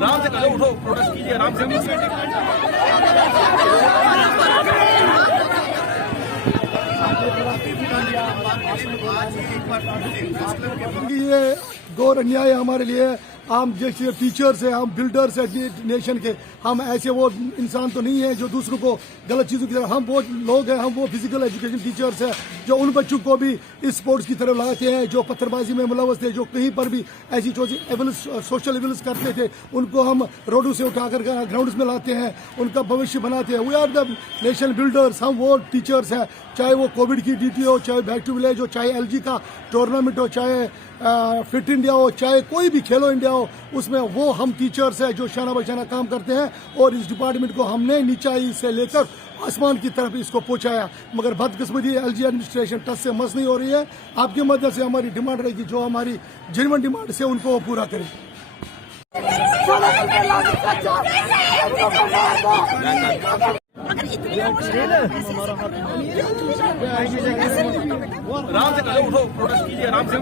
आराम से उठो, प्रोटेस्ट कीजिए आराम से। ये घोर अन्याय है हमारे लिए। हम जैसे टीचर्स हैं, हम बिल्डर्स हैं नेशन के, हम ऐसे वो इंसान तो नहीं है जो दूसरों को गलत चीज़ों की तरफ, हम वो लोग हैं, हम वो फिजिकल एजुकेशन टीचर्स हैं जो उन बच्चों को भी इस स्पोर्ट्स की तरफ लाते हैं, जो पत्थरबाजी में मुलव्वस थे, जो कहीं पर भी ऐसी सोशल एविल्स करते थे, उनको हम रोडों से उठाकर ग्राउंड्स में लाते हैं, उनका भविष्य बनाते हैं। We are the nation builders, हम वो टीचर्स हैं, चाहे वो कोविड की ड्यूटी हो, चाहे बैक टू विलेज हो, चाहे LG का टूर्नामेंट हो, चाहे फिट इंडिया हो, चाहे कोई भी खेलो इंडिया हो, उसमें वो हम टीचर्स हैं जो शाना बशाना काम करते हैं। और इस डिपार्टमेंट को हमने नीचाई से लेकर आसमान की तरफ इसको पहुंचाया, मगर बदकिस्मती LG एडमिनिस्ट्रेशन टस से मस नहीं हो रही है। आपकी मदद से हमारी डिमांड रहेगी, जो हमारी जेन्युइन डिमांड से उनको वो पूरा करें। आराम से उठो, प्रोटेस्ट कीजिए आराम से।